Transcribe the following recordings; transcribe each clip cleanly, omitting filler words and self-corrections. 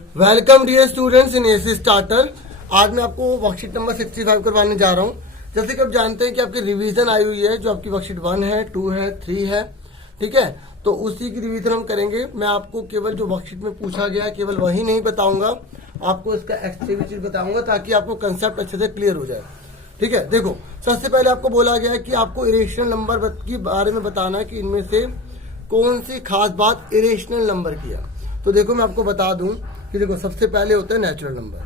Welcome dear students in AC starter. आज मैं आपको वर्कशीट नंबर 65 करवाने जा रहा हूँ। जैसे कि आप जानते हैं कि आपकी रिवीजन आई हुई है, जो आपकी वर्कशीट 1 है, 2 है, 3 है, ठीक है। तो उसी की रिवीजन हम करेंगे। मैं आपको केवल जो वर्कशीट में पूछा गया है केवल वही नहीं बताऊंगा, आपको इसका एक्स्ट्रा भी चीज बताऊंगा ताकि आपको कंसेप्ट अच्छे से क्लियर हो जाए। ठीक है, देखो सबसे पहले आपको बोला गया है कि आपको इरेशनल नंबर के बारे में बताना है कि इनमें से कौन सी खास बात इरेशनल नंबर की है। तो देखो मैं आपको बता दूं कि देखो सबसे पहले होता है नेचुरल नंबर।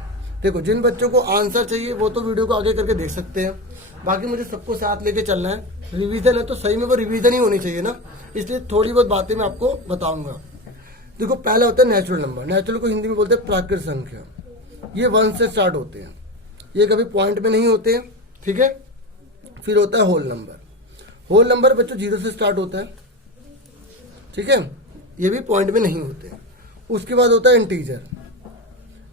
देखो जिन बच्चों को आंसर चाहिए वो तो वीडियो को आगे करके देख सकते हैं, बाकी मुझे सबको साथ लेके चलना है। रिवीजन है तो सही में वो रिवीजन ही होनी चाहिए ना, इसलिए थोड़ी बहुत बातें मैं आपको बताऊंगा। देखो पहला होता है नेचुरल नंबर। नेचुरल को हिंदी में बोलते हैं प्राकृत संख्या। ये 1 से स्टार्ट होते हैं, ये कभी पॉइंट में नहीं होते हैं, ठीक है। फिर होता है होल नंबर। होल नंबर बच्चों 0 से स्टार्ट होता है, ठीक है, ये भी पॉइंट में नहीं होते हैं। उसके बाद होता है इंटीजर।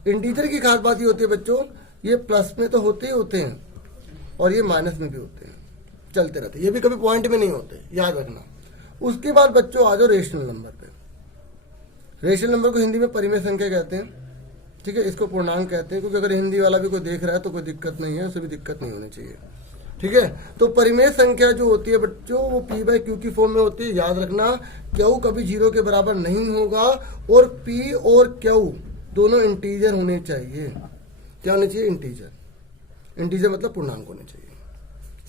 इंटीजर की खास बात ये होती है बच्चों, ये प्लस में तो होते ही होते हैं और ये माइनस में भी होते हैं, चलते रहते हैं, ये भी कभी पॉइंट में नहीं होते, याद रखना। उसके बाद बच्चों आ जाओ रेशनल नंबर पे। रेशनल नंबर को हिंदी में परिमेय संख्या कहते हैं, ठीक है, इसको पूर्णांक कहते हैं, क्योंकि अगर हिंदी वाला भी कोई देख रहा है तो कोई दिक्कत नहीं है, उसे भी दिक्कत नहीं होनी चाहिए, ठीक है। तो परिमेय संख्या जो होती है बच्चों वो P/Q की फॉर्म में होती है। याद रखना Q कभी 0 के बराबर नहीं होगा और P और Q दोनों इंटीजर होने चाहिए। क्या होने चाहिए? इंटीजर। इंटीजर मतलब पूर्णांक होने चाहिए।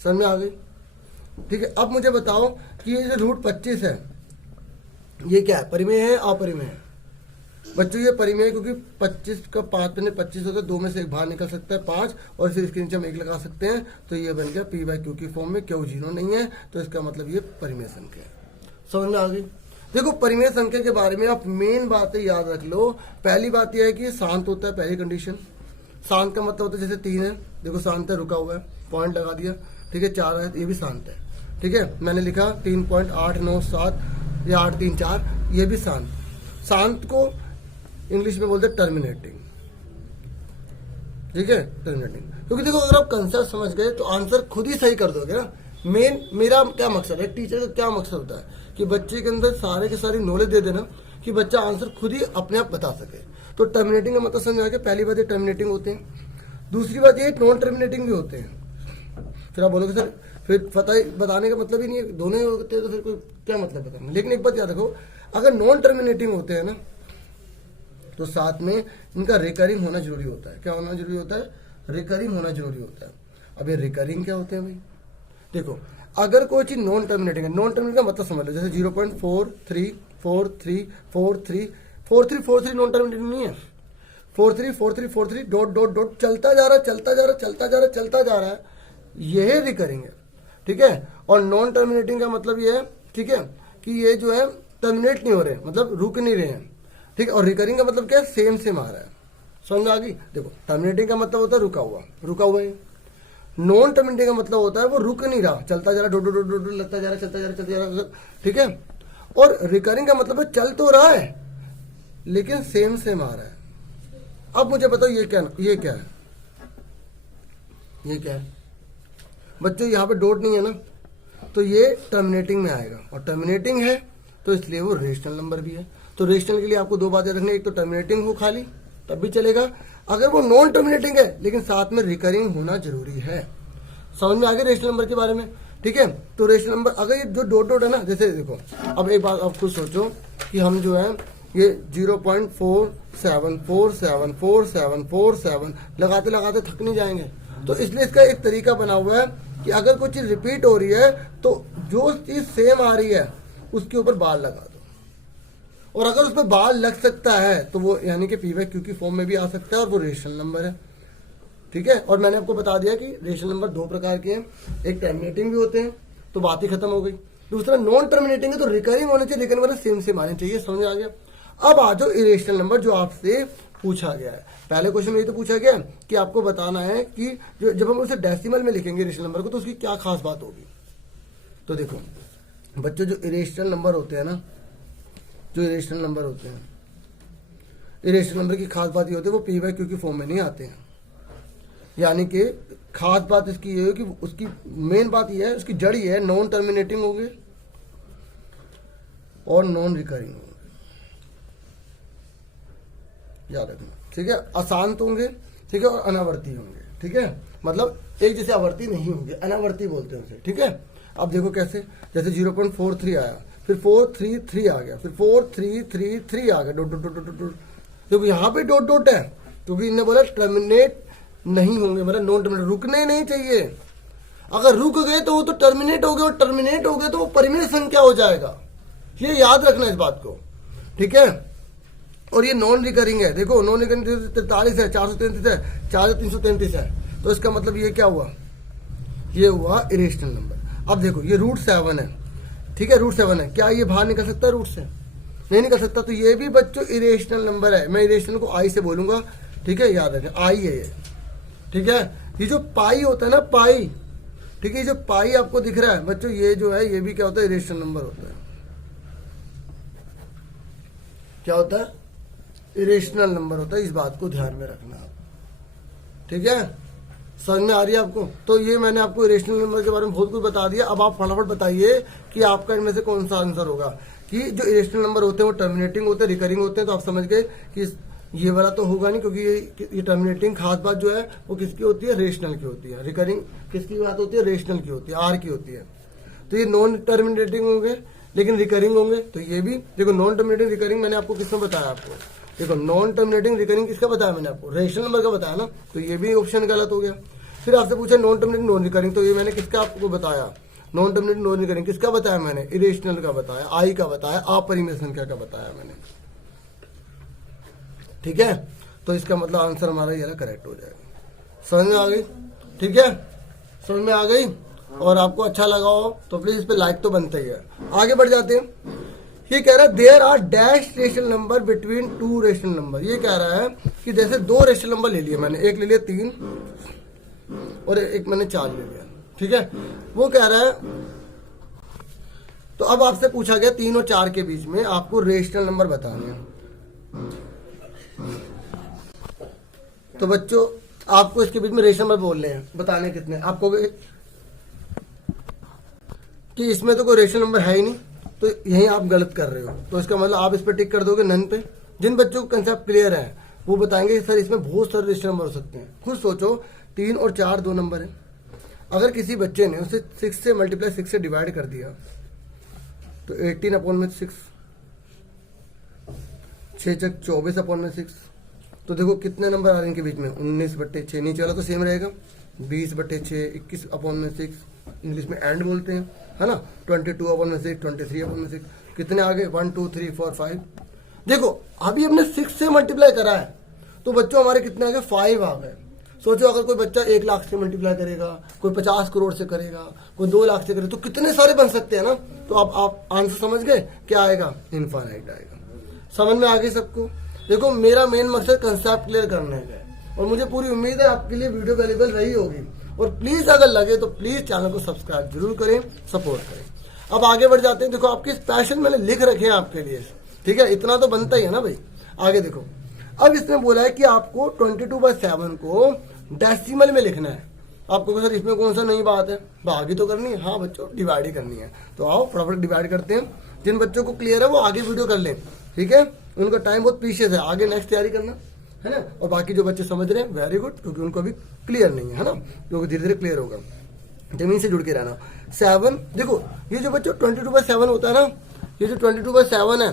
समझ में आ गई? ठीक है। अब मुझे बताओ कि ये जो √25 है ये क्या है, परिमेय है अपरिमेय है? बच्चों ये परिमेय है, क्योंकि 25 का 5 में 25 होता है, 2 में से एक बाहर निकल सकता है 5, और फिर इसके नीचे हम 1 लगा सकते हैं, तो ये बन गया P/Q की फॉर्म में। Q 0 नहीं है तो इसका मतलब ये परिमेय संख्या है। समझ में आ गई? देखो परिमेय संख्या के बारे में आप मेन बातें याद रख लो। पहली बात यह है कि शांत होता है, पहली कंडीशन। शांत का मतलब होता है जैसे 3 है, देखो शांत है, रुका हुआ है, पॉइंट लगा दिया, ठीक है। 4 है, ये भी शांत है, ठीक है, मैंने लिखा 3.897 या 834, ये भी शांत। शांत को इंग्लिश में बोलते हैं टर्मिनेटिंग, ठीक है, टर्मिनेटिंग। क्योंकि देखो अगर आप कंसेप्ट समझ गए तो आंसर खुद ही सही कर दोगे ना। मेरा क्या मकसद है, टीचर का क्या मकसद होता है कि बच्चे के अंदर सारे के सारी नॉलेज दे देना कि बच्चा आंसर खुद ही अपने आप बता सके। तो टर्मिनेटिंग का मतलब समझ आ गया। पहली बात ये टर्मिनेटिंग होते हैं। दूसरी बात ये नॉन टर्मिनेटिंग भी होते हैं। फिर आप बोलोगे सर फिर बताने का मतलब ही नहीं है, दोनों ही होते हैं तो फिर कोई क्या मतलब बताना। लेकिन एक बात याद रखो, अगर नॉन टर्मिनेटिंग होते हैं ना तो साथ में इनका रिकरिंग होना जरूरी होता है। क्या होना जरूरी होता है? रिकरिंग होना जरूरी होता है। अब ये रिकरिंग क्या होते हैं भाई? देखो अगर कोई चीज नॉन टर्मिनेटिंग है, नॉन टर्मिनेटिंग का मतलब समझ लो, जैसे 0.4343434343 नॉन टर्मिनेटिंग नहीं है। 434343 डॉट डॉट डॉट चलता जा रहा है, चलता जा रहा है, चलता जा रहा है, चलता जा रहा है, यह रिकरिंग है, ठीक है। और नॉन टर्मिनेटिंग का मतलब ये है, ठीक है, कि ये जो है टर्मिनेट नहीं हो रहे, मतलब रुक नहीं रहे हैं, ठीक है। और रिकरिंग का मतलब क्या है? सेम आ रहा है। समझ आ गई? देखो टर्मिनेटिंग का मतलब होता है रुका हुआ, रुका हुआ है। नॉन टर्मिनेटिंग का मतलब होता है वो रुक नहीं रहा, चलता जा रहा, डोडो डोडो डोडो लगता जा रहा, चलता जा रहा, चलता जा रहा, ठीक है। और रिकरिंग का मतलब है चल तो रहा है लेकिन सेम आ रहा है। अब मुझे बताओ ये क्या है? ये क्या है बच्चों? यहाँ पे डॉट नहीं है ना, तो ये टर्मिनेटिंग में आएगा, और टर्मिनेटिंग है तो इसलिए वो रेशनल नंबर भी है। तो रेशनल के लिए आपको 2 बातें रखनी, एक तो टर्मिनेटिंग हो खाली तब भी चलेगा, अगर वो नॉन टर्मिनेटिंग है लेकिन साथ में रिकरिंग होना जरूरी है। समझ में आ गया रेशनल नंबर के बारे में? ठीक है। तो रेशनल नंबर अगर ये जो डॉट डॉट है ना, जैसे देखो अब एक बात आप खुद सोचो कि हम जो है ये 0.47474747 लगाते लगाते थक नहीं जाएंगे। तो इसलिए इसका एक तरीका बना हुआ है कि अगर कोई चीज रिपीट हो रही है तो जो चीज सेम आ रही है उसके ऊपर बाल लगा दो, और अगर उसमें बाल लग सकता है तो वो यानी कि P/Q की फॉर्म में भी आ सकता है और वो रेशनल नंबर है, ठीक है। और मैंने आपको बता दिया कि रेशनल नंबर 2 प्रकार के हैं, एक टर्मिनेटिंग भी होते हैं तो बात ही खत्म हो गई, दूसरा नॉन टर्मिनेटिंग है तो रिकरिंग होने चाहिए, लेकिन मतलब सेम आने चाहिए। समझ आ गया? अब आ जाओ इरेशनल नंबर जो आपसे पूछा गया है। पहले क्वेश्चन में ये तो पूछा गया कि आपको बताना है कि जब हम उसे डेसिमल में लिखेंगे इरेशनल नंबर को तो उसकी क्या खास बात होगी। तो देखो बच्चों जो इरेशनल नंबर होते हैं ना, जो इरेशनल नंबर होते हैं, इरेशनल नंबर की खास बात ये होती है वो P/Q की फॉर्म में नहीं आते हैं। यानी कि खास बात इसकी ये है कि उसकी मेन बात ये है, उसकी जड़ ये है, नॉन टर्मिनेटिंग होंगे और नॉन रिकरिंग होंगे। याद रखना, ठीक है। अशांत होंगे, ठीक है, और अनावर्ती होंगे, ठीक है। मतलब एक जैसे आवर्ती नहीं होंगे, अनावर्ती बोलते हैं उसे, ठीक है। अब देखो कैसे, जैसे 0.43 आया, फिर 433 आ गया, फिर 4333 आ गया, dot dot dot dot dot. देखो यहाँ पे डॉट डॉट है क्योंकि इन्होंने बोला टर्मिनेट नहीं होंगे, मतलब नॉन टर्मिनेट, रुकने नहीं चाहिए। अगर रुक गए तो वो तो टर्मिनेट हो गए, और टर्मिनेट हो गए तो वो परिमेय संख्या हो जाएगा। ये याद रखना इस बात को, ठीक है। और ये नॉन रिकरिंग है, देखो नॉन रिकरिंग 43 है, 433 है, 4333 है, तो इसका मतलब ये क्या हुआ, ये हुआ इरेशनल नंबर। अब देखो ये √7 है, ठीक है, √7 है, क्या ये बाहर निकल सकता है रूट से? नहीं निकल सकता, तो ये भी बच्चों इरेशनल नंबर है। मैं इरेशनल को आई से बोलूंगा, ठीक है, याद रखें आई है ये, ठीक है। ये जो पाई होता है ना, पाई, ठीक है, ये जो पाई आपको दिख रहा है बच्चों, ये जो है ये भी क्या होता है, इरेशनल नंबर होता है। क्या होता है? इरेशनल नंबर होता है, इस बात को ध्यान में रखना आप, ठीक है। समझ में आ रही है आपको? तो ये मैंने आपको इरेशनल नंबर के बारे में बहुत कुछ बता दिया। अब आप फटाफट बताइए कि आपका इनमें से कौन सा आंसर होगा। कि जो इरेशनल नंबर होते हैं वो टर्मिनेटिंग होते हैं, रिकरिंग होते हैं, तो आप समझ गए कि ये वाला तो होगा नहीं, क्योंकि ये टर्मिनेटिंग खास बात जो है वो किसकी होती है, रेशनल की होती है। रिकरिंग किसकी बात होती है, रेशनल की होती है, आर की होती है। तो ये नॉन टर्मिनेटिंग होंगे लेकिन रिकरिंग होंगे, तो ये भी देखो नॉन टर्मिनेटिंग रिकरिंग मैंने आपको किसमें बताया, आपको देखो नॉन टर्मिनेटिंग रिकरिंग किसका बताया मैंने आपको, रेशनल नंबर का बताया ना, तो ये भी ऑप्शन गलत हो गया। फिर आपसे पूछा नॉन टर्मिनेटिंग नॉन रिकरिंग, तो ये मैंने किसका आपको बताया, नॉन टर्मिनेटिंग नॉन रिकरिंग किसका बताया मैंने, इरेशनल का बताया, आई का बताया, अपरिमेय संख्या का बताया मैंने, ठीक है। तो इसका मतलब आंसर हमारा ये करेक्ट हो जाएगा। समझ में आ गई? ठीक है, समझ में आ गई। और आपको अच्छा लगा हो तो प्लीज इस पे लाइक तो बनता ही है। आगे बढ़ जाते हैं। ये कह रहा है there are dash rational number between 2 rational number. ये कह रहा है कि जैसे 2 रेशनल नंबर ले लिए मैंने, एक ले लिया 3 और एक मैंने 4 ले लिया, ठीक है। वो कह रहा है, तो अब आपसे पूछा गया 3 और 4 के बीच में आपको रेशनल नंबर बताने हैं। तो बच्चों आपको इसके बीच में रेशनल नंबर बोलने हैं, बताने कितने। आपको कि इसमें तो कोई रेशनल नंबर है ही नहीं, तो यही आप गलत कर रहे हो। तो इसका मतलब आप इस पर टिक कर दोगे नन पे। जिन बच्चों को कंसेप्ट क्लियर है वो बताएंगे सर इसमें बहुत सारे रेशनल नंबर हो सकते हैं। खुद सोचो 3 और 4 2 नंबर है, अगर किसी बच्चे ने उसे 6 से मल्टीप्लाई 6 से डिवाइड कर दिया तो 18/6, 6 × 24/6, तो देखो कितने नंबर आ रहे हैं इनके बीच में, 19/6। नीचे वाला तो सेम रहेगा 20/6, 21/6, इंग्लिश में एंड बोलते हैं, है ना, 22/6, 23/6। कितने आ गए, 1 2 3 4 5। देखो अभी हमने 6 से मल्टीप्लाई करा है तो बच्चों हमारे कितने आ गए, 5 आ गए। सोचो अगर कोई बच्चा 1 लाख से मल्टीप्लाई करेगा, कोई 50 करोड़ से करेगा, कोई 2 लाख से करेगा, तो कितने सारे बन सकते हैं ना। तो अब आप आंसर समझ गए क्या आएगा, इनफाइनाइट आएगा। समझ में आ गई सबको? देखो मेरा मेन मकसद कंसेप्ट क्लियर करने का है और मुझे पूरी उम्मीद है आपके लिए वीडियो वैल्यूएबल रही होगी। और प्लीज अगर लगे तो प्लीज चैनल को सब्सक्राइब जरूर करें, सपोर्ट करें। अब आगे बढ़ जाते हैं। देखो आपके स्पेशल मैंने लिख रखे हैं आपके लिए, ठीक है, इतना तो बनता ही है ना भाई। आगे देखो, अब इसने बोला है कि आपको 22/7 को डेसिमल में लिखना है। आपको सर इसमें कौन सा नई बात है, भागी तो करनी है। हाँ बच्चों डिवाइड ही करनी है, तो आओ फटाफट डिवाइड करते हैं। जिन बच्चों को क्लियर है वो आगे वीडियो कर लें, ठीक है, उनका टाइम बहुत प्रीशियस है, आगे नेक्स्ट तैयारी करना है ना। और बाकी जो बच्चे समझ रहे हैं वेरी गुड, क्योंकि उनको अभी क्लियर नहीं है ना, क्योंकि धीरे धीरे क्लियर होगा। जमीन से जुड़ के रहना। 7 देखो ये जो बच्चों 22/7 होता है ना, ये जो 22/7 है,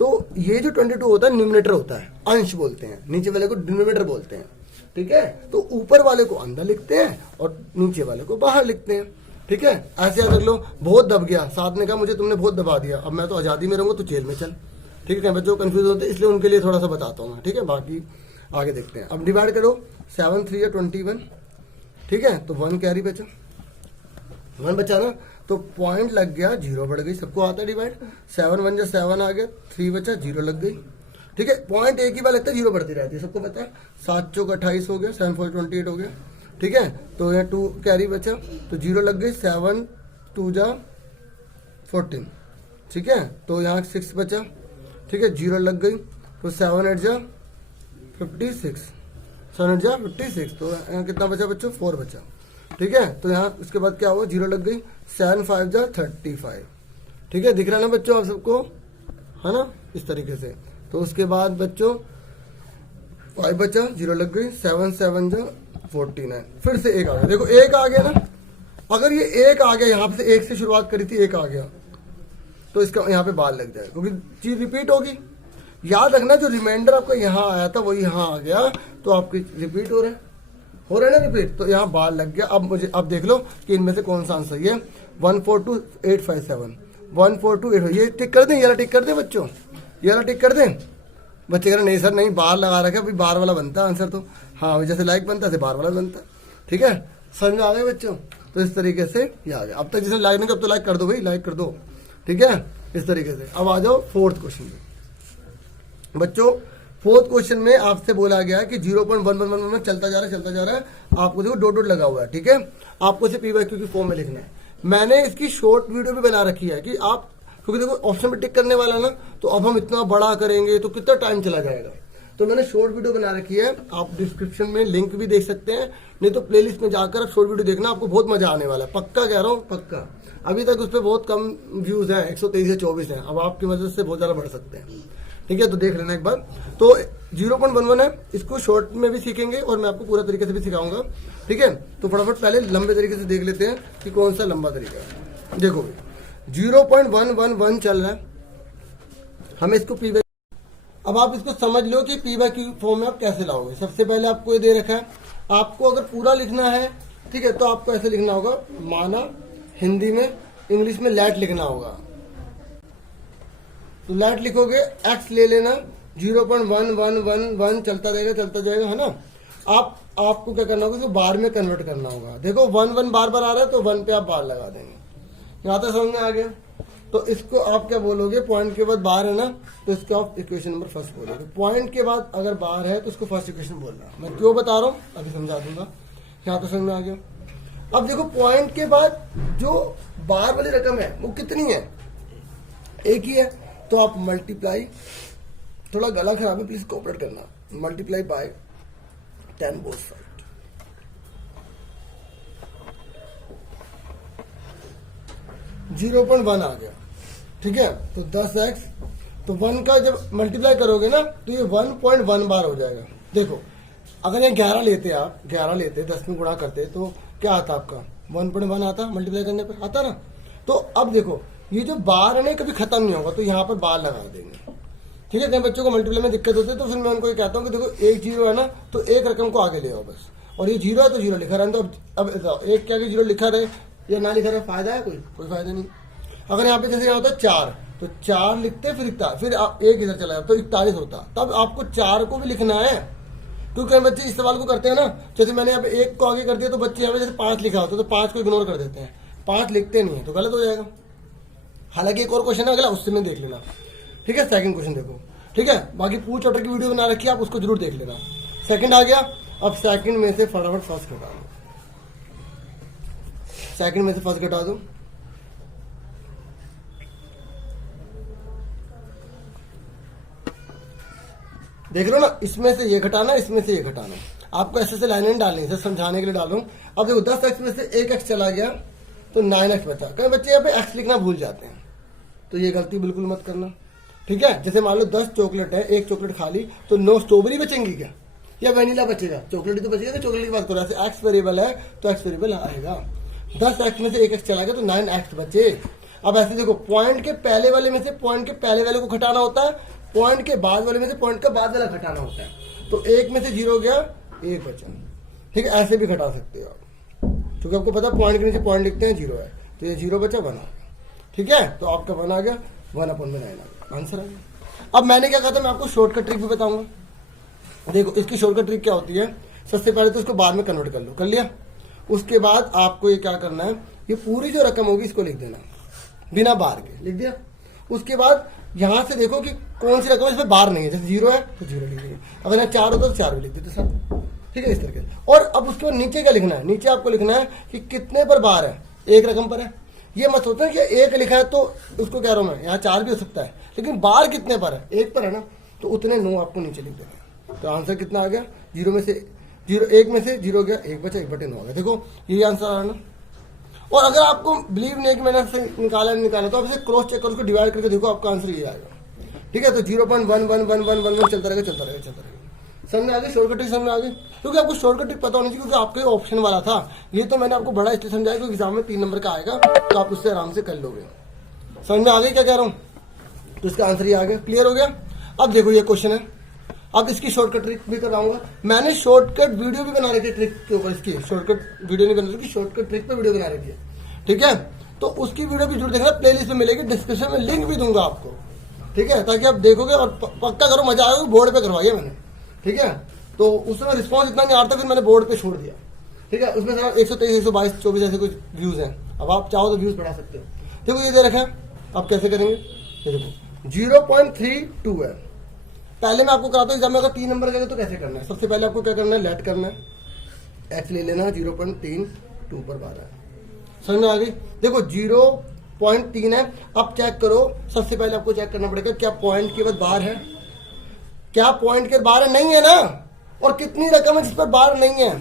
तो ये जो 22 होता है न्यूमरेटर होता है, अंश बोलते हैं, नीचे वाले को डिनोमिनेटर बोलते हैं, ठीक है। तो ऊपर वाले को अंदर लिखते हैं और नीचे वाले को बाहर लिखते हैं, ठीक है। ऐसे अगर लो बहुत दब गया, साथ ने कहा मुझे तुमने बहुत दबा दिया, अब मैं तो आजादी में रहूंगा, तो जेल में चल, ठीक है। बच्चों कंफ्यूज होते हैं इसलिए उनके लिए थोड़ा सा बताता हूँ मैं, ठीक है। बाकी आगे देखते हैं। अब डिवाइड करो, 7 3 या 21, ठीक है। तो 1 कैरी बचा, 1 बचा ना, तो पॉइंट लग गया, 0 बढ़ गई। सबको आता है डिवाइड, 7 1 7 आ गया, 3 बचा, 0 लग गई, ठीक है। पॉइंट एक ही बार लगता है, 0 बढ़ती रहती है, सबको पता है। 7 चौक 28 हो गया, 7 4 28 हो गया, ठीक है। तो यहाँ 2 कैरी बचा, तो 0 लग गई, 7 2 जा 14, ठीक है। तो यहाँ 6 बचा, ठीक है, 0 लग गई, तो 7 8 जा 56, 7 8 जा 56, तो यहाँ कितना बचा बच्चों, 4 बचा, ठीक है। तो यहाँ उसके बाद क्या हुआ, 0 लग गई, 7 5 जा 35, ठीक है। दिख रहा है ना बच्चों आप सबको, है ना, इस तरीके से। तो उसके बाद बच्चों 5 बचा, 0 लग गई, 7 7 जो 49, फिर से 1 आ गया। देखो 1 आ गया ना, अगर ये 1 आ गया, यहाँ से 1 से शुरुआत करी थी, 1 आ गया तो इसका यहाँ पे बार लग जाएगा क्योंकि चीज रिपीट होगी। याद रखना जो रिमाइंडर आपका यहाँ आया था वो यहाँ आ गया तो आपकी रिपीट हो रहा है ना रिपीट, तो यहाँ बार लग गया। अब देख लो कि इनमें से कौन सा आंसर है। 142857 1428, ये टिक कर दें, ये वाला टिक कर दें बच्चों, ये वाला टिक कर दें। बच्चे कह रहे नहीं सर नहीं, बार लगा रखा है, भाई बार वाला बनता है आंसर तो। हाँ जैसे लाइक बनता है बार वाला बनता है। ठीक है, समझ में आ गए बच्चों? तो इस तरीके से ये आ गया। अब तक जिसे लाइक नहीं, अब तो लाइक कर दो भाई, लाइक कर दो। ठीक है, इस तरीके से। अब आ जाओ फोर्थ क्वेश्चन में बच्चों। फोर्थ क्वेश्चन में आपसे बोला गया कि 0.1111 चलता जा रहा है। आपको देखो डॉट डॉट लगा हुआ है। ठीक है, आपको इसे पी/क्यू की फॉर्म में लिखना है। मैंने इसकी शॉर्ट वीडियो भी बना रखी है कि आप, क्योंकि देखो ऑप्शन में टिक करने वाला है ना, तो अब हम इतना बड़ा करेंगे तो कितना टाइम चला जाएगा, तो मैंने शॉर्ट वीडियो बना रखी है। आप डिस्क्रिप्शन में लिंक भी देख सकते हैं, नहीं तो प्लेलिस्ट में जाकर आप शॉर्ट वीडियो देखना, आपको बहुत मजा आने वाला है, पक्का कह रहा हूँ, पक्का। अभी तक उस पर बहुत कम व्यूज हैं, 123 या 24 हैं, अब आपकी मदद से बहुत ज्यादा बढ़ सकते हैं। ठीक है, तो देख लेना एक बार। तो 0.11 है, इसको शॉर्ट में भी सीखेंगे और मैं आपको पूरा तरीके से भी सिखाऊंगा। ठीक है, तो फटाफट पहले लंबे तरीके से देख लेते हैं कि कौन सा लंबा तरीका है। देखो 0.111 चल रहा है, हमें इसको पी। अब आप इसको समझ लो कि पी/क्यू फॉर्म में आप कैसे लाओगे। सबसे पहले आपको ये दे रखा है, आपको अगर पूरा लिखना है, ठीक है, तो आपको ऐसे लिखना होगा, माना हिंदी में, इंग्लिश में लैट लिखना होगा। तो लैट लिखोगे, एक्स ले लेना, 0.1111 चलता जाएगा है ना। आपको क्या करना होगा, इसको बार में कन्वर्ट करना होगा। देखो 1 बार बार आ रहा है तो 1 पे आप बार लगा देंगे। यहाँ तक समझ में आ गया? तो इसको आप क्या बोलोगे, पॉइंट के बाद बार है ना, तो इसको आप इक्वेशन नंबर फर्स्ट बोलोगे। पॉइंट के बाद अगर बार है तो इसको फर्स्ट इक्वेशन बोलना। मैं क्यों बता रहा हूँ अभी समझा दूंगा। यहाँ तक समझ में आ गया? अब देखो पॉइंट के बाद जो बार वाली रकम है वो कितनी है, एक ही है, तो आप मल्टीप्लाई, थोड़ा गला खराब है प्लीज कोऑपरेट करना, मल्टीप्लाई बाय 10 बोथ साइड। 0.1 आ गया। ठीक है, तो 10x, तो 1 का जब मल्टीप्लाई करोगे ना तो ये 1.1 बार हो जाएगा। देखो अगर ये 11 लेते, आप 11 लेते, 10 में गुणा करते, तो क्या आता आपका 1.1 आता, मल्टीप्लाई करने पर आता ना। तो अब देखो ये जो बार है ना कभी खत्म नहीं होगा, तो यहाँ पर बार लगा देंगे। ठीक है, कई बच्चों को मल्टीप्लाई में दिक्कत होती है, तो फिर मैं उनको ये कहता हूँ कि देखो एक 0 है ना, तो एक रकम को आगे ले आओ बस, और ये 0 है तो 0 लिखा रहे। तो अब एक क्या 0 लिखा रहे या ना लिखा रहे, फायदा है कोई फायदा नहीं। अगर यहाँ पे जैसे यहाँ होता है 4, तो 4 लिखते फिर आप एक इधर चला तो 41 होता, तब आपको 4 को भी लिखना है। क्योंकि बच्चे इस सवाल को करते हैं ना, जैसे मैंने यहाँ पे 1 को आगे कर दिया तो बच्चे यहाँ पे जैसे 5 लिखा होता है तो 5 को इग्नोर कर देते हैं, 5 लिखते नहीं है, तो गलत हो जाएगा। हालांकि एक और क्वेश्चन है अगला, उससे में देख लेना। ठीक है, सेकंड क्वेश्चन देखो। ठीक है, बाकी पूछ चैप्टर की वीडियो बना रखी है, आप उसको जरूर देख लेना। सेकंड आ गया, अब सेकंड में से फटाफट फर्स्ट घटा दो, सेकंड में से फर्स्ट घटा दो। देख लो ना, इसमें से ये घटाना, इसमें से ये घटाना, आपको ऐसे लाइनें डालनी है, समझाने के लिए डालूं। अब देखो 10x में से 1x चला गया तो 9x बचा। कई बच्चे यहाँ पे x लिखना भूल जाते हैं, तो ये गलती बिल्कुल मत करना। ठीक है, जैसे मान लो 10 चॉकलेट है, 1 चॉकलेट खाली, तो 9 स्ट्रॉबेरी बचेंगी क्या, या वैनिला बचेगा? चॉकलेट ही तो बचेगा, तो चॉकलेट की बात करो। ऐसे x वेरिएबल है तो x वेरिएबल आएगा। 10x में से 1x चला गया तो 9x बचे। अब ऐसे देखो, पॉइंट के पहले वाले में से पॉइंट के पहले वाले को घटाना होता है, पॉइंट के बाद वाले में से पॉइंट का बाद वाला घटाना होता है। तो 1 में से 0 गया, 1 बचा। ठीक है, ऐसे भी घटा सकते हो आप, क्योंकि आपको पता है पॉइंट के नीचे पॉइंट लिखते हैं, 0 है, तो ये 0 बचा, 1 आ गया। ठीक है, तो आपका 1 आ गया, 1/9 आ गया, आंसर आ गया। अब मैंने क्या कहा था, मैं आपको शॉर्टकट ट्रिक भी बताऊंगा। देखो इसकी शॉर्टकट ट्रिक क्या होती है, सबसे पहले तो इसको बार में कन्वर्ट कर लो, कर लिया। उसके बाद आपको ये क्या करना है, ये पूरी जो रकम होगी इसको लिख देना, बिना बार के लिख दिया। उसके बाद यहां से देखो कि कौन सी रकम है इसमें बार नहीं है, जैसे 0 है तो 0 लिख देंगे, अगर यहाँ 4 होता तो 4 भी लिख देते सर। ठीक है, इस तरीके से। और अब उसके बाद नीचे क्या लिखना है, नीचे आपको लिखना है कि कितने पर बार है, एक रकम पर है। ये मत सोचना कि 1 लिखा है तो उसको कह रहा हूं मैं, यहाँ 4 भी हो सकता है, लेकिन बार कितने पर है, 1 पर है ना, तो उतने 9 आपको नीचे लिख देना है। तो आंसर कितना आ गया, 1 में से 0 गया, 1 बचा, 1/9 आ गया। देखो यही आंसर आ रहा है ना। और अगर आपको बिलीव नहीं कि मैंने से निकाला तो आप इसे क्रॉस चेक कर, उसको डिवाइड करके देखो, आपका आंसर ये आएगा। ठीक है, तो 0.11111 चलता रहेगा। समझ में आ गई शॉर्टकट ट्रिक, समझ में आ गई। क्योंकि आपको शॉर्टकट ट्रिक पता होनी चाहिए, क्योंकि आपके ऑप्शन वाला था ये, तो मैंने आपको बड़ा इसलिए समझाया क्योंकि एग्जाम में 3 नंबर का आएगा, तो आप उससे आराम से कर लोगे। समझ में आ गई क्या कह रहा हूँ? तो इसका आंसर ये आ गया, क्लियर हो गया। अब देखो ये क्वेश्चन है, अब इसकी शॉर्टकट ट्रिक भी कराऊंगा। मैंने शॉर्टकट वीडियो भी बना रही थी ट्रिक के ऊपर, इसकी शॉर्टकट वीडियो नहीं बना रही थी, शॉर्टकट ट्रिक पे वीडियो बना रही थी, ठीक है। तो उसकी वीडियो भी जरूर देखना, प्लेलिस्ट में मिलेगी, डिस्क्रिप्शन में लिंक भी दूंगा आपको, ठीक है, ताकि आप देखोगे और पक्का करो, मजा आएगा। बोर्ड पे करवाइए मैंने, ठीक है। तो उस समय रिस्पॉन्स इतना नहीं आ रहा था, फिर मैंने बोर्ड पे छोड़ दिया, ठीक है। उसमें 123, 122, 24 ऐसे कुछ व्यूज हैं। अब आप चाहो तो व्यूज बढ़ा सकते हो। देखो ये दे रखा है, आप कैसे करेंगे, ये देखो 0.32 है। पहले मैं आपको कराता हूँ एग्जाम में अगर 3 नंबर का तो कैसे करना है। सबसे पहले आपको क्या करना है, लेट करना है, एक्स ले लेना, 0.32 पर 12 है। समझ में आ गई। देखो 0.3 है। अब चेक करो, सबसे पहले आपको चेक करना पड़ेगा क्या पॉइंट के बाद बार है, क्या पॉइंट के बार नहीं है ना, और कितनी रकम है जिस पर बार नहीं है,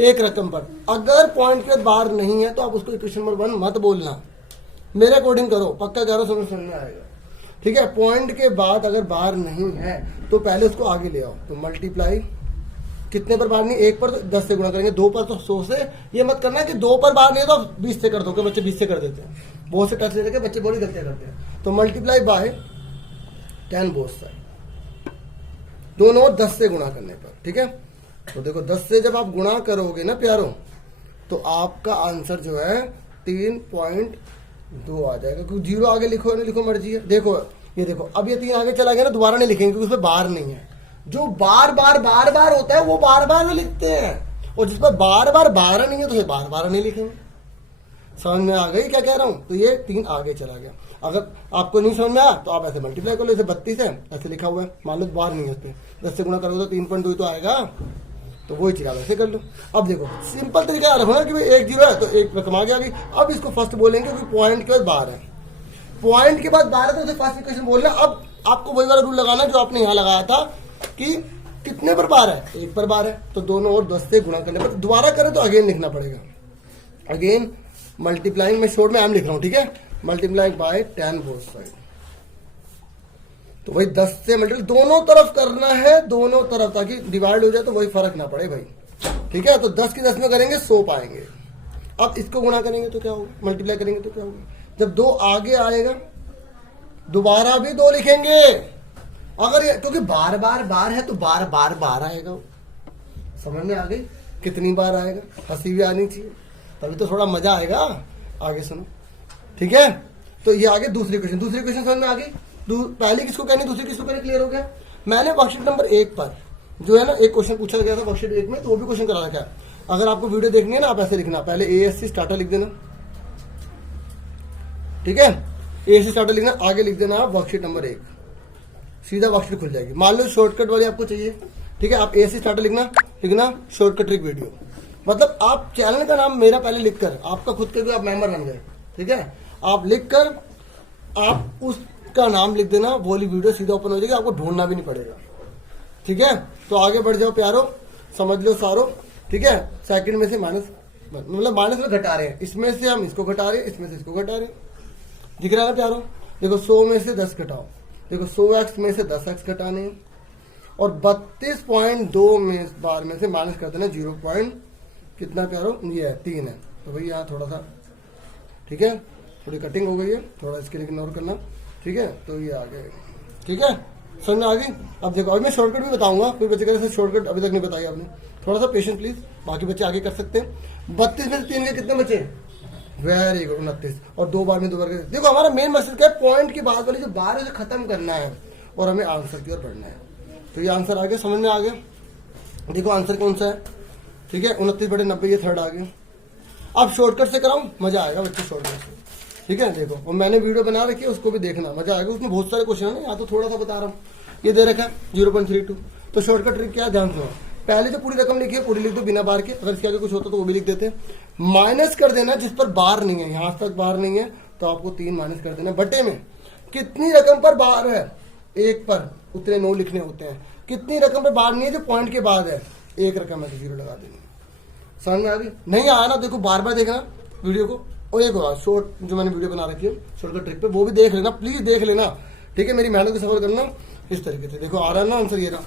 एक रकम पर। अगर पॉइंट के बाद बार नहीं है तो आप उसको इक्वेशन नंबर 1 मत बोलना, मेरे अकॉर्डिंग करो, पक्का करो, समझ में आएगा, ठीक है। पॉइंट के बाद अगर बार नहीं है तो पहले उसको आगे ले आओ, तो मल्टीप्लाई कितने पर बार नहीं, 1 पर तो 10 से गुणा करेंगे, 2 पर तो 100 से। ये मत करना कि 2 पर बार नहीं है तो 20 से कर दो, बच्चे 20 से कर देते हैं, बहुत से टच ले रखे बच्चे बड़ी गलतियां करते हैं। तो मल्टीप्लाई बाय 10 बोथ साइड, दोनों 10 से गुणा करने पर, ठीक है। तो देखो 10 से जब आप गुणा करोगे ना प्यारो, तो आपका आंसर जो है 3.2 आ जाएगा, क्योंकि 0 आगे लिखो नहीं लिखो मर्जी है। देखो ये देखो, अब ये 3 आगे चला गया ना, दोबारा नहीं लिखेंगे क्योंकि उसमें बार नहीं है। जो बार बार बार बार होता है वो बार बार में लिखते हैं, और जिस पर बार बार 12 नहीं है तो ये बार बार नहीं लिखेंगे। समझ में आ गई क्या कह रहा हूं? तो ये 3 आगे चला गया। अगर आपको नहीं समझ में आया तो आप ऐसे मल्टीप्लाई कर लो, जैसे 32 है ऐसे लिखा हुआ है, मान लो बार नहीं है, उस पर 10 से गुणा करोगे तो 3.2 तो आएगा, तो वही चीज आप ऐसे कर लो। अब देखो सिंपल तरीका याद रखो ना कि भाई 1 0 है तो 1 रकम आ गई। अब इसको फर्स्ट बोलेंगे कि पॉइंट के बाद बार है, पॉइंट के बाद 12 तो उसे फर्स्ट इक्वेशन बोलना। अब आपको वही वाला रूल लगाना जो आपने यहाँ लगाया था कि कितने पर बार है, 1 पर बार है, तो दोनों और 10 से गुणा करने पर। दोबारा करें तो अगेन लिखना पड़ेगा, अगेन मल्टीप्लाइंग, मैं शॉर्ट में एम लिख रहा हूं, ठीक है, मल्टीप्लाइंग बाय 10 बोथ साइड। तो वही 10 से मल्टीप्लाई दोनों तरफ करना है, दोनों तरफ, ताकि डिवाइड हो जाए तो वही फर्क ना पड़े भाई, ठीक है। तो 10 की 10 में करेंगे 100 पाएंगे। अब इसको गुणा करेंगे तो क्या होगा, मल्टीप्लाई करेंगे तो क्या होगा, जब 2 आगे आएगा दोबारा भी 2 लिखेंगे। अगर क्योंकि बार बार बार है तो बार बार बार आएगा। समझ में आ गई कितनी बार आएगा, हंसी भी आनी चाहिए तभी तो थोड़ा मजा आएगा। आगे सुनो, ठीक है। तो ये आगे दूसरी क्वेश्चन समझ में आ गई। पहले किसको कहनी, दूसरी किसको कहनी, क्लियर हो गया। मैंने वर्कशीट नंबर 1 पर जो है ना एक क्वेश्चन पूछा गया था वर्कशीट 1 में, तो वो भी क्वेश्चन करा रखा है। अगर आपको वीडियो देखनी है ना, आप ऐसे लिखना, पहले ASC स्टार्टर लिख देना, ठीक है, ASC स्टार्टर लिखना, आगे लिख देना आप वर्कशीट नंबर 1, सीधा वर्कशीट खुल जाएगी। मान लो शॉर्टकट वाली आपको चाहिए, ठीक है, आप ASC स्टार्टर लिखना शॉर्टकट ट्रिक वीडियो, मतलब आप चैनल का नाम मेरा पहले लिखकर, आपका खुद के आप मेंबर बन गए, ठीक है, आप लिखकर आप उसका नाम लिख देना, वोली वीडियो सीधा ओपन हो जाएगी, आपको ढूंढना भी नहीं पड़ेगा, ठीक है। तो आगे बढ़ जाओ प्यारो, समझ लो सारो, ठीक है। सेकंड में से माइनस, मतलब माइनस में घटा रहे हैं, इसमें से हम इसको घटा रहे हैं, इसमें से इसको घटा रहे हैं, दिख रहा है ना प्यारो। देखो 100 में से 10 घटाओ, देखो 100x में से 10x घटाने हैं, और 32.2 में बार में से माइनस कर देना 0 पॉइंट कितना प्यारो, ये है 3 है। तो भाई यहाँ थोड़ा सा, ठीक है, थोड़ी कटिंग हो गई है, थोड़ा इसके लिए इग्नोर करना, ठीक है। तो ये आ गया, ठीक है, समझ में आ गई। अब देखो अभी मैं शॉर्टकट भी बताऊंगा, कोई बच्चे कह रहे शॉर्टकट अभी तक नहीं बताई आपने, थोड़ा सा पेशेंस प्लीज, बाकी बच्चे आगे कर सकते हैं। 32 में से 3 के कितने बचे, वेरी गुड 29, और 2 बार में 2 बार। देखो हमारा मेन मकसद क्या है, पॉइंट की बात वाली जो बार है उसे खत्म करना है और हमें आंसर की ओर बढ़ना है। तो ये आंसर आ गया, समझ में आ गया। देखो आंसर कौन सा है, ठीक है, 29/90, ये थर्ड आ गया। अब शॉर्टकट से कराऊं, मजा आएगा बच्चे शॉर्टकट से, ठीक है। देखो और मैंने वीडियो बना रखी है, उसको भी देखना, मजा आएगा, उसमें बहुत सारे क्वेश्चन है ना, यहाँ तो थोड़ा सा बता रहा हूँ। ये दे रखा है 0.32, तो शॉर्टकट ट्रिक क्या है, ध्यान सुनो। पहले जो पूरी रकम लिखी है पूरी लिख दो बिना बार के, अगर इसके आगे कुछ होता तो वो भी लिख देते हैं। माइनस कर देना जिस पर बार नहीं है, यहां तक बार नहीं है तो आपको 3 माइनस कर देना, बटे में कितनी रकम पर बार है, 1 पर, उतने 9 लिखने होते हैं। कितनी रकम पर बार नहीं है जो पॉइंट के बाद है, 1 रकम है तो 0 लगा देंगे। समझ में आ गई, नहीं आया ना, देखो बार बार देखना वीडियो को, और एक बार शॉर्ट जो मैंने वीडियो बना रखी है शॉर्टकट ट्रिक पे, वो भी देख लेना, प्लीज देख लेना, ठीक है। मेरी मेहनत को सफल करना इस तरीके से। देखो आ रहा है ना आंसर, ये रहा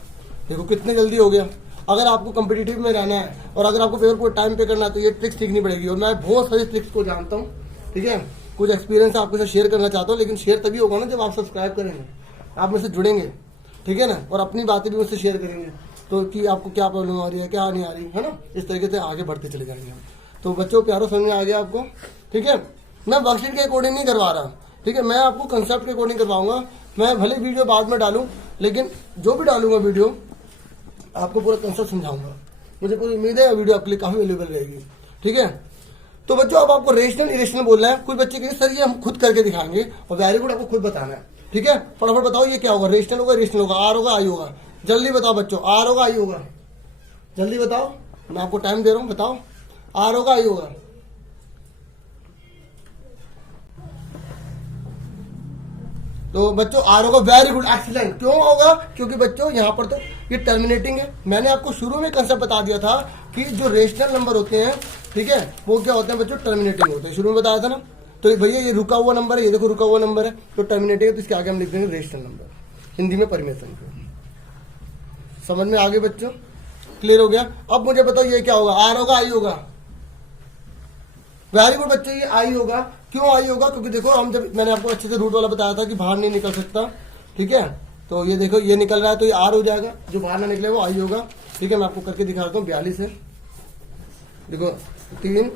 देखो कितने जल्दी हो गया। अगर आपको कम्पिटिटिव में रहना है और अगर आपको पेपर को टाइम पे करना है तो ये ट्रिक्स सीखनी पड़ेगी। और मैं बहुत सारी ट्रिक्स को जानता हूँ, ठीक है, कुछ एक्सपीरियंस आपके साथ शेयर करना चाहता हूँ, लेकिन शेयर तभी होगा ना जब आप सब्सक्राइब करेंगे, आप मुझसे जुड़ेंगे, ठीक है ना, और अपनी बातें भी मुझसे शेयर करेंगे, तो कि आपको क्या प्रॉब्लम आ रही है, क्या नहीं आ रही है ना, इस तरीके से आगे बढ़ते चले जाएंगे हम। तो बच्चों प्यारो समझ में आ गया आपको, ठीक है। मैं वर्कशीट के अकॉर्डिंग नहीं करवा रहा, ठीक है, मैं आपको कंसेप्ट के अकॉर्डिंग करवाऊंगा। मैं भले वीडियो बाद में डालूं, लेकिन जो भी डालूंगा वीडियो आपको पूरा कंसेप्ट समझाऊंगा। मुझे पूरी उम्मीद है वीडियो आपके लिए काफी वैल्यूएबल रहेगी, ठीक है। तो बच्चों अब आपको रेशनल इरेशनल बोलना है। कुछ बच्चे कहेंगे सर ये हम खुद करके दिखाएंगे, और वेरी गुड, आपको खुद बताना है, ठीक है। फटाफट बताओ ये क्या होगा, रेशनल होगा, इरेशनल होगा, आर होगा, आई होगा, जल्दी बताओ बच्चों, आर होगा, आई होगा, जल्दी बताओ, मैं आपको टाइम दे रहा हूं, बताओ आर होगा, आई होगा। तो बच्चों आर होगा, वेरी गुड, एक्सीलेंट। क्यों होगा? क्योंकि बच्चों यहाँ पर तो ये टर्मिनेटिंग है। मैंने आपको शुरू में कंसेप्ट बता दिया था कि जो रेशनल नंबर होते हैं, ठीक है, वो क्या होते हैं बच्चों, टर्मिनेटिंग होते हैं। शुरू में बताया था ना। तो भैया ये रुका हुआ नंबर है, ये देखो रुका हुआ नंबर है, तो टर्मिनेटिंग है, तो इसके आगे हम लिख देंगे रेशनल नंबर, हिंदी में परमेशन। समझ में आ गए बच्चों, क्लियर हो गया। अब मुझे बताओ ये क्या होगा, आर होगा, आई होगा। वेरी गुड बच्चों, ये आई होगा। क्यों आई होगा? क्योंकि देखो हम जब मैंने आपको अच्छे से रूट वाला बताया था कि बाहर नहीं निकल सकता, ठीक है, तो ये देखो ये निकल रहा है तो ये आर हो जाएगा, जो बाहर ना निकले वो आई होगा, ठीक है। मैं आपको करके दिखाता हूँ। 42 है, देखो 3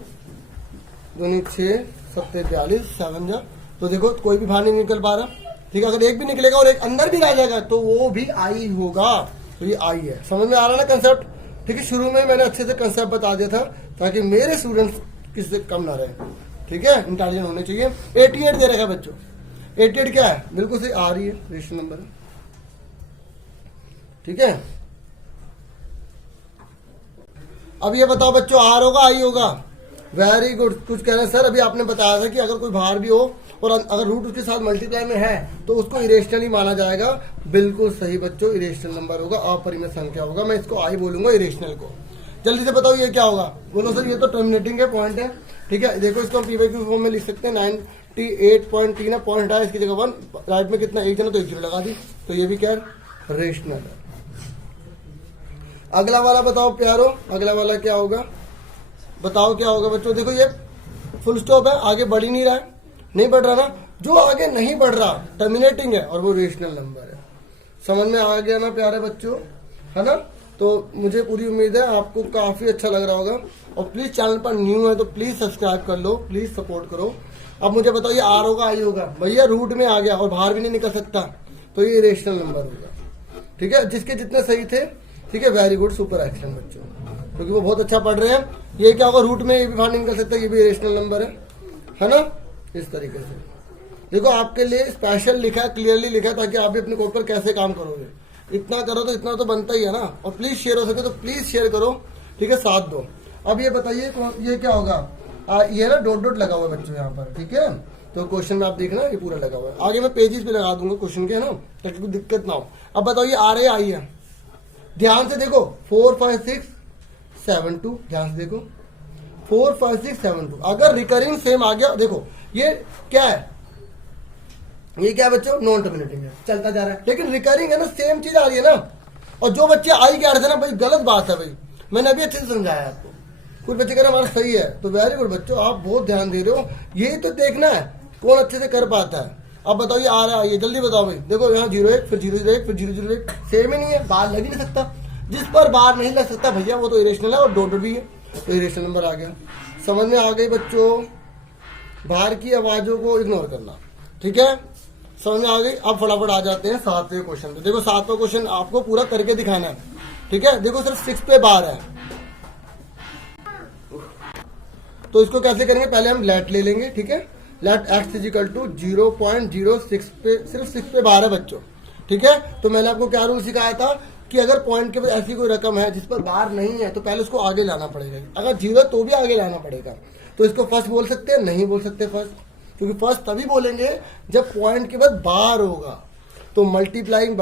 दूनी 6 7 42 7 जा, तो देखो कोई भी बाहर नहीं निकल पा रहा, ठीक है। अगर एक भी निकलेगा और एक अंदर भी रह जाएगा तो वो भी आई होगा, तो ये आई है। समझ में आ रहा है ना कंसेप्ट, ठीक है। शुरू में मैंने अच्छे से कंसेप्ट बता दिया था ताकि मेरे स्टूडेंट्स किसी से कम ना रहे, ठीक है, इंटेलिजेंट होने चाहिए। 88 दे रखा है बच्चों, 88 क्या है, बिल्कुल सही आ रही है, रेशनल नंबर है, ठीक है। अब ये बताओ बच्चों आर होगा, आई होगा। वेरी गुड, कुछ कह रहे हैं सर अभी आपने बताया था कि अगर कोई बाहर भी हो और अगर रूट उसके साथ मल्टीप्लाई में है तो उसको इरेशनल ही माना जाएगा। बिल्कुल सही बच्चों, इरेशनल नंबर होगा, अपरिमेय संख्या होगा। मैं इसको आई बोलूंगा इरेशनल को। जल्दी से बताओ ये क्या होगा, बोलो सर ये तो टर्मिनेटिंग है, पॉइंट है, ठीक है। देखो इसको हम पी वाई क्यू फॉर्म में लिख सकते हैं। 98.3 है, पॉइंट है, इसकी जगह 1, राइट में कितना, एक जना तो 1 जीरो लगा दी, तो ये भी क्या है, रेशनल है। अगला वाला बताओ प्यारो, अगला वाला क्या होगा, बताओ क्या होगा बच्चों। देखो ये फुल स्टॉप है, आगे बढ़ ही नहीं रहा है, नहीं बढ़ रहा ना, जो आगे नहीं बढ़ रहा टर्मिनेटिंग है और वो रेशनल नंबर है। समझ में आ गया ना प्यारे बच्चों, है ना। तो मुझे पूरी उम्मीद है आपको काफी अच्छा लग रहा होगा। और प्लीज चैनल पर न्यू है तो प्लीज सब्सक्राइब कर लो, प्लीज सपोर्ट करो। अब मुझे बताओ ये आर होगा, आई होगा। भैया रूट में आ गया और बाहर भी नहीं निकल सकता, तो ये रेशनल नंबर होगा, ठीक है। जिसके जितने सही थे, ठीक है, वेरी गुड, सुपर एक्शन बच्चों, क्योंकि वो बहुत अच्छा पढ़ रहे हैं। ये क्या होगा, रूट में ये भी बाहर नहीं निकल सकता, ये भी रेशनल नंबर है ना। इस तरीके से देखो आपके लिए स्पेशल लिखा है, क्लियरली लिखा है, ताकि आप भी अपने कोड पर कैसे काम करोगे। इतना करो तो इतना तो बनता ही है ना। और प्लीज शेयर हो सके तो प्लीज शेयर करो, ठीक है, साथ दो। अब ये बताइए ये क्या होगा, ये ना डॉट डॉट लगा हुआ है बच्चों यहाँ पर, ठीक है। तो क्वेश्चन में आप देखना ये पूरा लगा हुआ है, आगे मैं पेजेस पे लगा दूंगा क्वेश्चन के, है ना, ताकि कोई दिक्कत ना हो। अब बताओ ये आ रहे आई है, ध्यान से देखो 4 5 6 7 2, ध्यान से देखो 4 5 6 7 2। अगर रिकरिंग सेम आ गया, देखो ये क्या है, ये क्या है बच्चों, नॉन टर्मिनेटिंग है, चलता जा रहा है, लेकिन रिकरिंग है ना, सेम चीज आ रही है ना। और जो बच्चे आई कह रहे थे ना भाई, गलत बात है भाई, मैंने अभी अच्छे से समझाया आपको। कुछ बच्चे कह रहे हमारा सही है, तो वेरी गुड बच्चों, आप बहुत ध्यान दे रहे हो। यही तो देखना है कौन अच्छे से कर पाता है। अब बताओ ये आ रहा है, ये जल्दी बताओ भाई। देखो यहाँ 0 1 फिर 0 0 1 फिर 0 0 1, सेम ही नहीं है, बार लग ही नहीं सकता। जिस पर बार नहीं लग सकता भैया वो तो इरेशनल है और डॉट भी है, तो इरेशनल नंबर आ गया। समझ में आ गई बच्चों, बाहर की आवाजों को इग्नोर करना, ठीक है, समझ में आ गई। अब फटाफट आ जाते हैं 7वें क्वेश्चन पे। देखो 7वां क्वेश्चन आपको पूरा करके दिखाना है, ठीक है। देखो सिर्फ 6 पे बार है, तो इसको कैसे करेंगे, पहले हम लेट ले लेंगे, ठीक है। लेट x इजिकल टू 0.06 पे, सिर्फ 6 पे बार है बच्चों, ठीक है। तो मैंने आपको क्या रूल सिखाया था कि अगर पॉइंट के बाद ऐसी कोई रकम है जिस पर बार नहीं है तो पहले उसको आगे लाना पड़ेगा। अगर 0 तो भी आगे लाना पड़ेगा। तो इसको फर्स्ट बोल सकते हैं, नहीं बोल सकते फर्स्ट, क्योंकि फर्स्ट तभी बोलेंगे जब पॉइंट के बाद बार होगा। तो मल्टीप्लाइंग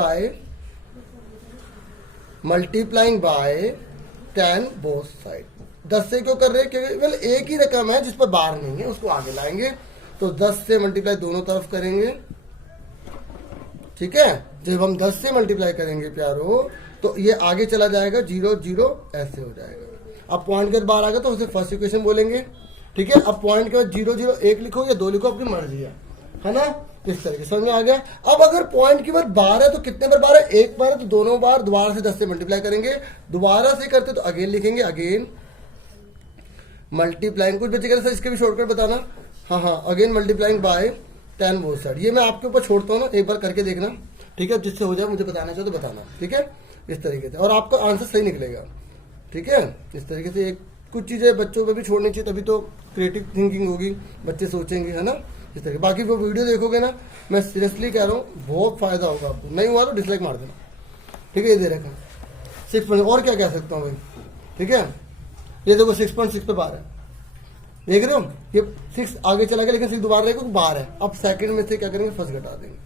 बाय 10 बोथ साइड। 10 से क्यों कर रहे हैं, क्योंकि केवल एक ही रकम है जिस पर बार नहीं है, उसको आगे लाएंगे। तो 10 से मल्टीप्लाई दोनों तरफ करेंगे, ठीक है। जब हम 10 से मल्टीप्लाई करेंगे प्यारो तो ये आगे चला जाएगा 0 0 ऐसे हो जाएगा। अब पॉइंट के बाद बार आ गया तो उसे फर्स्ट इक्वेशन बोलेंगे, ठीक है। अब पॉइंट के बाद 0 0 1 लिखो या 2 लिखो, अपनी मर्जी है ना। इस तरीके समझ में आ गया। अब अगर पॉइंट के बाद बार है तो कितने बार बार है, एक बार है तो दोनों बार दोबारा से 10 से मल्टीप्लाई करेंगे, दोबारा से करते तो अगेन लिखेंगे, अगेन मल्टीप्लाइंग। कुछ बच्चे कहते सर इसके भी शॉर्टकट बताना। हाँ, again multiplying by 10 both side. ये मैं आपके ऊपर छोड़ता हूँ ना, एक बार करके देखना, ठीक है। जिससे हो जाए मुझे बताना चाहो तो बताना, ठीक है। इस तरीके से और आपका आंसर सही निकलेगा, ठीक है। इस तरीके से एक कुछ चीजें बच्चों पे भी छोड़नी चाहिए, तभी तो क्रिएटिव थिंकिंग होगी, बच्चे सोचेंगे, है ना। इस तरीके बाकी वो वीडियो देखोगे ना, मैं सीरियसली कह रहा हूँ बहुत फायदा होगा आपको। नहीं हुआ तो डिसलाइक मार देना, ठीक है। ये दे रखा 6 और क्या कह सकता हूँ भाई, ठीक है। ये देखो 6.6 पे बार है, देख रहे हो। ये 6 आगे चला गया लेकिन 6 दोबारा रहेगा क्योंकि बार है। अब सेकंड में से क्या करेंगे, फर्स्ट घटा देंगे,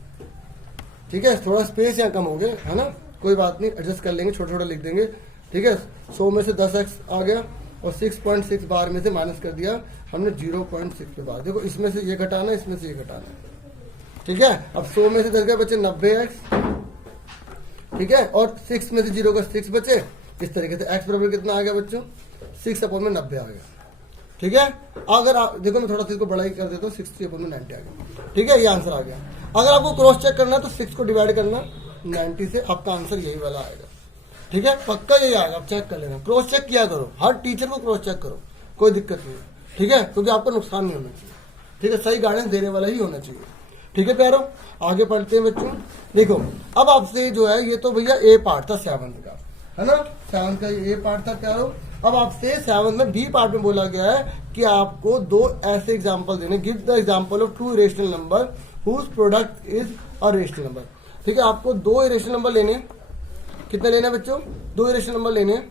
ठीक है। थोड़ा स्पेस यहाँ कम हो गया, है ना, कोई बात नहीं, एडजस्ट कर लेंगे, छोटा छोटा लिख देंगे, ठीक है। 100 में से 10x आ गया और 6.6 बार में से माइनस कर दिया हमने 0.6 पे बार। देखो इसमें से ये घटाना, इसमें से ये घटाना, ठीक है। अब 100 में से 10 गए बचे 90x, ठीक है। और 6 में से 0 का 6 बचे। इस तरीके से x बराबर कितना आ गया बच्चों, 6/90 आ गया, ठीक है। अगर आप देखो मैं थोड़ा सा इसको बड़ा ही कर देता हूँ, 60/90 आ गया, ठीक है। ये आंसर आ गया। अगर आपको क्रॉस चेक करना है तो 6 को डिवाइड करना 90 से, आपका आंसर यही वाला आएगा, ठीक है। पक्का यही आएगा, आप चेक कर लेना, क्रॉस चेक किया करो, हर टीचर को क्रॉस चेक करो, कोई दिक्कत नहीं है, ठीक है। क्योंकि आपका नुकसान नहीं होना चाहिए, ठीक है। सही गाइडेंस देने वाला ही होना चाहिए, ठीक है प्यारो। आगे पढ़ते हैं बच्चों। देखो अब आपसे जो है, ये तो भैया ए पार्ट था 7th का, है ना, 7th का ए पार्ट था प्यारो। अब आपसे 7th में बी पार्ट में बोला गया है कि आपको 2 ऐसे एग्जाम्पल देने, give the example of 2 irrational number whose product is a rational number, ठीक है। आपको 2 इरेशनल नंबर लेने, कितने लेने हैं बच्चों, 2 इरेशनल नंबर लेने हैं।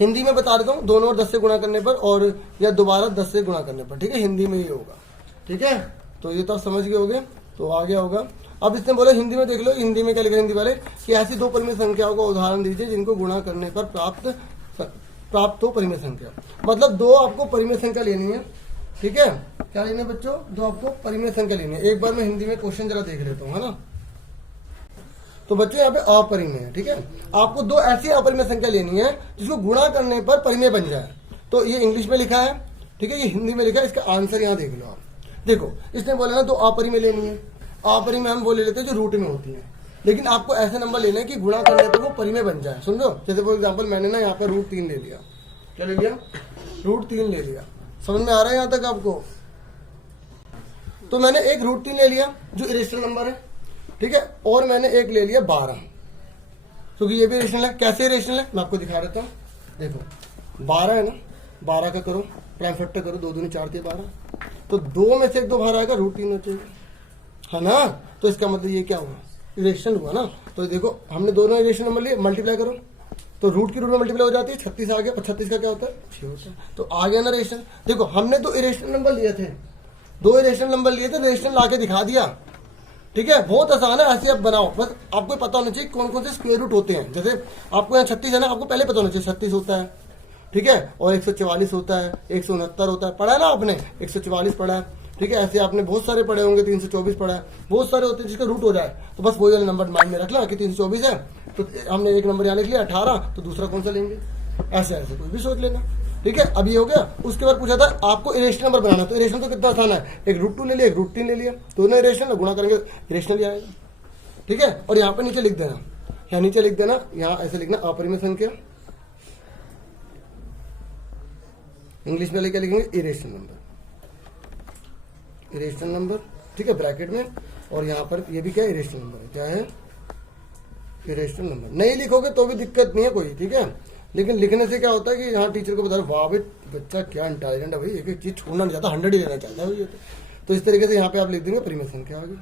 हिंदी में बता देता हूँ, दोनों और 10 से गुणा करने पर और या दोबारा 10 से गुणा करने पर, ठीक है। हिंदी में ये होगा, ठीक है। तो ये तो आप समझ गए होगे, तो आ गया होगा। अब इसने बोला हिंदी में, देख लो हिंदी में क्या लिखा है हिंदी वाले, कि ऐसी 2 परिमेय संख्याओं का उदाहरण दीजिए जिनको गुणा करने पर प्राप्त हो परिमेय संख्या। मतलब 2 आपको परिमेय संख्या लेनी है, ठीक है। क्या लेनी है बच्चों, 2 आपको परिमेय संख्या लेनी है। एक बार मैं हिंदी में क्वेश्चन जरा देख लेता हूँ, है ना। तो बच्चों यहाँ पे अपरिमेय है, ठीक है। आपको 2 ऐसी अपरिमेय संख्या लेनी है जिसको गुणा करने पर परिमेय बन जाए। तो ये इंग्लिश में लिखा है, ठीक है, ये हिंदी में लिखा है। इसका आंसर यहाँ देख लो आप। देखो इसने बोला ना 2 अपरिमेय लेनी है। अपरिमेय हम वो ले लेते हैं जो रूट में होती है, लेकिन आपको ऐसे नंबर लेने हैं कि गुणा करने पर वो परिमेय बन जाए। सुन लो, जैसे फॉर एग्जाम्पल मैंने ना यहाँ पर √3 ले लिया, क्या ले लिया, √3 ले लिया। समझ में आ रहा है यहाँ तक आपको। तो मैंने एक √3 ले लिया जो इरेशनल नंबर है, ठीक है। और मैंने एक ले लिया 12, क्योंकि ये भी रेशनल है। कैसे रेशनल है मैं आपको दिखा देता हूँ। देखो 12 है ना, 12 का करो प्राइम फैक्टर करो, 2 दूनी 4 12, तो 2 में से 1 2 बाहर आएगा, √3 हो जाएगा, है ना। तो इसका मतलब ये क्या हुआ, इरेशनल हुआ ना। तो देखो हमने दोनों इरेशनल नंबर लिए, मल्टीप्लाई करो तो रूट की रूट में मल्टीप्लाई हो जाती है, 36 आ गया। और 36 का क्या होता है, 6 होता है। तो आ गया ना रेशनल। देखो हमने 2 इरेशनल नंबर लिए थे, 2 इरेशनल नंबर लिए थे, रेशनल लाके दिखा दिया, ठीक है। बहुत आसान है, ऐसे आप बनाओ। बस आपको पता होना चाहिए कौन कौन से स्क्वायर रूट होते हैं। जैसे आपको यहाँ 36 है ना, आपको पहले पता होना चाहिए 36 होता है, ठीक है। और 144 होता है, 169 होता है, पढ़ा है ना आपने, 144 पढ़ा है, ठीक है। ऐसे आपने बहुत सारे पढ़े होंगे, 324 पढ़ा है, बहुत सारे होते हैं जिसका रूट हो जाए। तो बस वही वाला नंबर माइंड में रख ला कि 324 है, तो हमने एक नंबर यहाँ लिख लिया 18, तो दूसरा कौन सा लेंगे, ऐसे ऐसे कुछ भी सोच लेना, ठीक है। अब ये हो गया। उसके बाद पूछा था आपको इरेशनल नंबर बनाना, तो इरेशनल तो कितना आसान है, एक √2 ले लिया, एक √3 ले लिया, दोनों इरेशनल गुणा करेंगे इरेशनल ही आएगा, ठीक है। और यहाँ पे नीचे लिख देना, यहाँ नीचे लिख देना, यहाँ ऐसे लिखना अपरिमेय संख्या, इंग्लिश में क्या लिखेंगे, इरेशनल नंबर, इरेशनल नंबर, ठीक है, ब्रैकेट में। और यहाँ पर ये भी क्या इरेशनल नंबर है, क्या है, इरेशनल नंबर। नहीं लिखोगे तो भी दिक्कत नहीं है कोई, ठीक है। लेकिन लिखने से क्या होता है कि यहाँ टीचर को बता रहे, वाह भाई बच्चा क्या इंटेलिजेंट है भाई, एक एक चीज छोड़ना नहीं चाहता, 100 ही लेना चाहता है भाई। तो इस तरीके से यहाँ पे आप लिख देंगे परिमेय संख्या आ गई,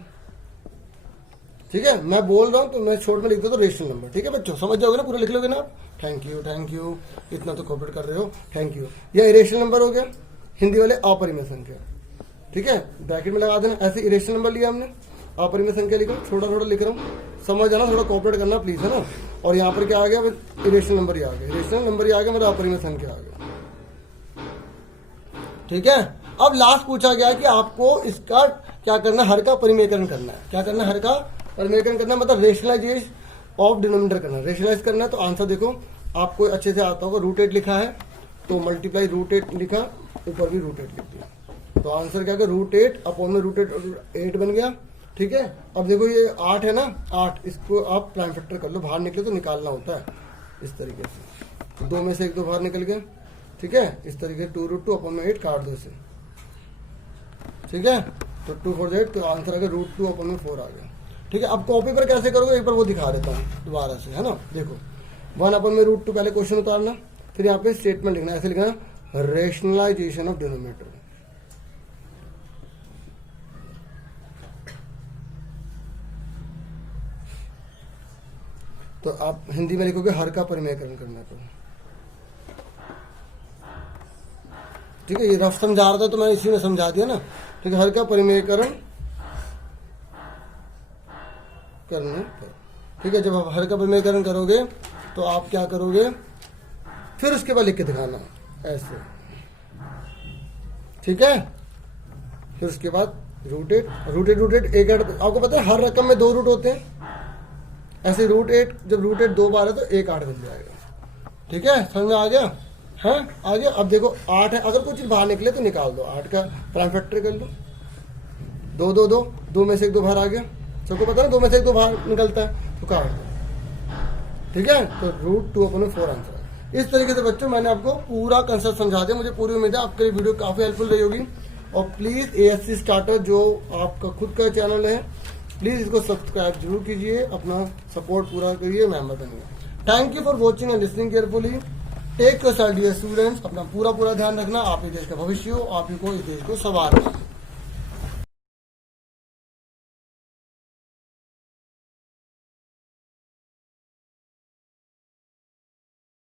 ठीक है। मैं बोल रहा हूँ तो मैं शॉर्ट में लिख देता हूँ रेशनल नंबर, ठीक है बच्चों, समझ जाओगे ना, पूरा लिख लोगे ना आप। थैंक यू, इतना तो कॉपरेट कर रहे हो, थैंक यू। यह इरेशनल नंबर हो गया, हिंदी वाले अपरिमेय संख्या, ठीक है, ब्रैकेट में लगा देना। ऐसे इरेशनल नंबर लिया हमने, अपरिमेय संख्या लिखो, छोटा छोटा लिख रहा हूँ, समझ जाना, थोड़ा कॉपरेट करना प्लीज, है ना। और यहाँ पर क्या आ गया, इरेशनल नंबर ही आ गया, इरेशनल नंबर ही आ गया, मेरा अपरिमेय संख्या आ गया, ठीक है। अब लास्ट पूछा गया कि आपको इसका क्या करना, हर का परिमेयकरण करना है। क्या करना है, हर का परिमेयकरण करना मतलब रेशनलाइजेशन ऑफ डिनोमिनेटर करना, रेशनलाइज करना। तो आंसर देखो आपको अच्छे से आता होगा, √8 लिखा है तो मल्टीप्लाई √8 लिखा, ऊपर भी √8 लिख दिया। तो आंसर क्या √8 अपॉन में √8 बन गया। ठीक है, अब देखो ये 8 है ना, 8 इसको आप प्राइम फैक्टर कर लो, बाहर निकले तो निकालना होता है इस तरीके से। 2 में से 1 2 बाहर निकल गए। ठीक है, इस तरीके से 2√2 अपॉन में 8 काट दो इसे। ठीक है, तो 2 4 8, तो आंसर आ गया √2 अपॉन में 4 आ गया। ठीक है, अब कॉपी पर कैसे करोगे एक बार वो दिखा देता हूँ दोबारा से, है ना। देखो 1 अपॉन में √2 पहले क्वेश्चन उतारना, फिर यहाँ पे स्टेटमेंट लिखना, ऐसे लिखना रेशनलाइजेशन ऑफ डिनोमिनेटर। तो आप हिंदी में लिखोगे हर का परिमेयकरण करना। तो ठीक है, ये रफ समझा रहा था तो मैंने इसी में समझा दिया ना। ठीक है, हर का परिमेयकरण करने पर। ठीक है, जब आप हर का परिमेयकरण करोगे तो आप क्या करोगे, फिर उसके बाद लिख के दिखाना ऐसे। ठीक है, फिर उसके बाद √8 एक ऐड, आपको पता है हर रकम में 2 रूट होते हैं। ऐसे √8 जब √8 2 बार है तो 1 8 बन जाएगा। ठीक है, समझ में आ गया? हाँ आ गया। अब देखो 8 है, अगर कोई चीज बाहर निकले तो निकाल दो, 8 का प्राइम फैक्टर कर लो। 2 2 2, 2 में से 1 2 बाहर आ गया, सबको पता है 2 में से 1 2 बाहर निकलता है तो काट दो। ठीक है, तो √2 अपॉन 4 आंसर। इस तरीके से बच्चों मैंने आपको पूरा कंसेप्ट समझा दिया। मुझे पूरी उम्मीद है आपके लिए वीडियो काफी हेल्पफुल रही होगी। और प्लीज ASC स्टार्टर जो आपका खुद का चैनल है, प्लीज इसको सब्सक्राइब जरूर कीजिए, अपना सपोर्ट पूरा करिए, मेंबर बनिए। Thank you for watching and listening carefully. Take your dear students, अपना पूरा ध्यान रखना। आप ही देश का भविष्य हो, आप ही को इस देश को संवारना।